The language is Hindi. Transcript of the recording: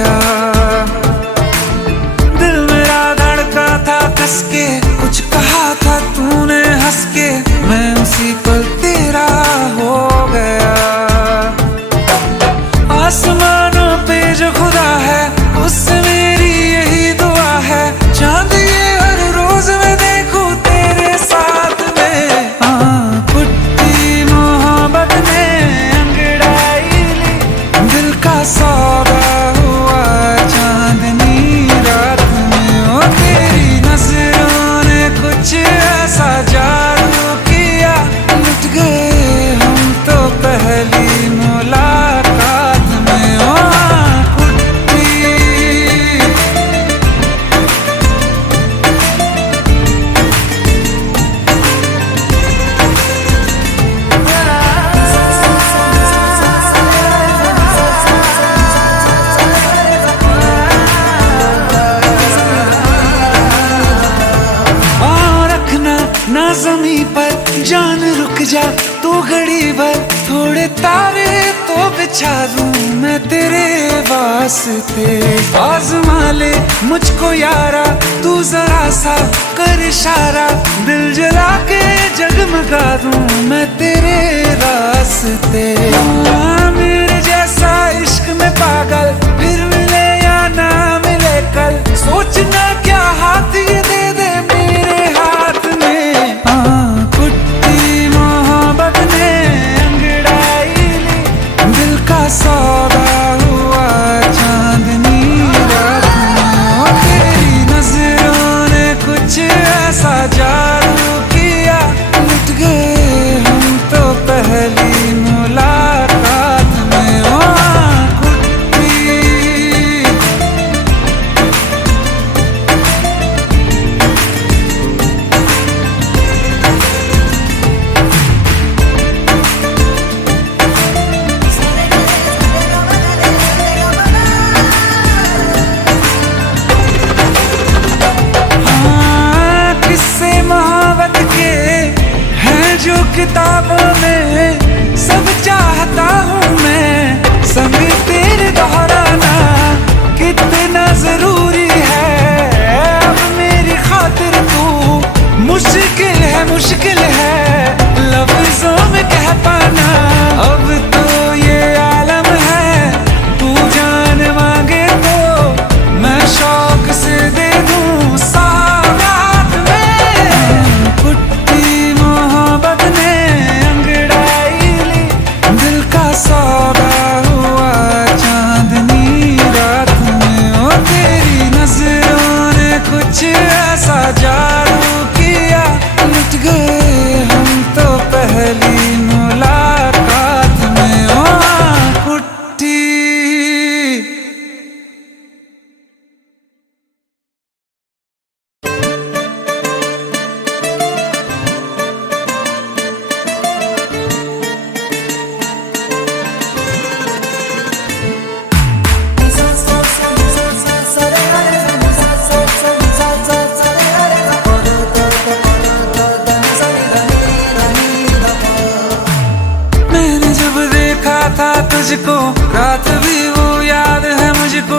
गया। दिल मेरा धड़का था कस के, कुछ कहा था तूने हंस के, मैं उसी पल तेरा हो गया। आसमानों पे जो खुदा है उससे मेरी यही दुआ है, चांद ये हर रोज मैं देखूं तेरे साथ में। पुट्टी मोहब्बत ने अंगड़ाई ली, दिल का सौदा हुआ चांदनी रात में। ओ तेरी नजरों ने कुछ ऐसा जादू किया, लुट गए हम तो पहली मुलाकात में। ओ पुट्टी रखना ना जमी पर, जान रुक जा तू घड़ी भर, थोड़े तारे तो बिछा दूं मैं तेरे वास्ते। आज़मा ले मुझको यारा, तू जरा सा कर इशारा, दिल जला के जगमगा दूं मैं तेरे रास्ते। मेरे जैसा इश्क में पागल फिर मिले या ना मिले कल, सोचना क्या हाथ ये दे दे मेरे हाथ में। पुट्टी मोहब्बत ने अंगड़ाई ली, दिल का सौदा हुआ चांदनी रात में। ओ तेरी नजरों ने कुछ ऐसा जादू किया, लुट गए हम तो पहली मुलाकात में। ओ पुट्टी किस्से मोहब्बत के हैं जो किताबों में, सब चाहता हूँ मैं संग तेरे दोहराना, कितना जरूरी है अब मेरी खातिर तू। मुश्किल है लफ्जों में कह पाना, अब तो ये आलम है, तू जान मांगे तो मैं शौक से दे दूँ सौगात में। पुट्टी मोहब्बत ने अंगड़ाई ली, दिल का सौदा हुआ चांदनी रात में। ओ तेरी नजरों ने कुछ ऐसा जादू किया, लुट गए हम तो पहली मुलाकात में। ओ पुट्टी मैंने जब देखा था तुझको, रात भी वो याद है मुझको,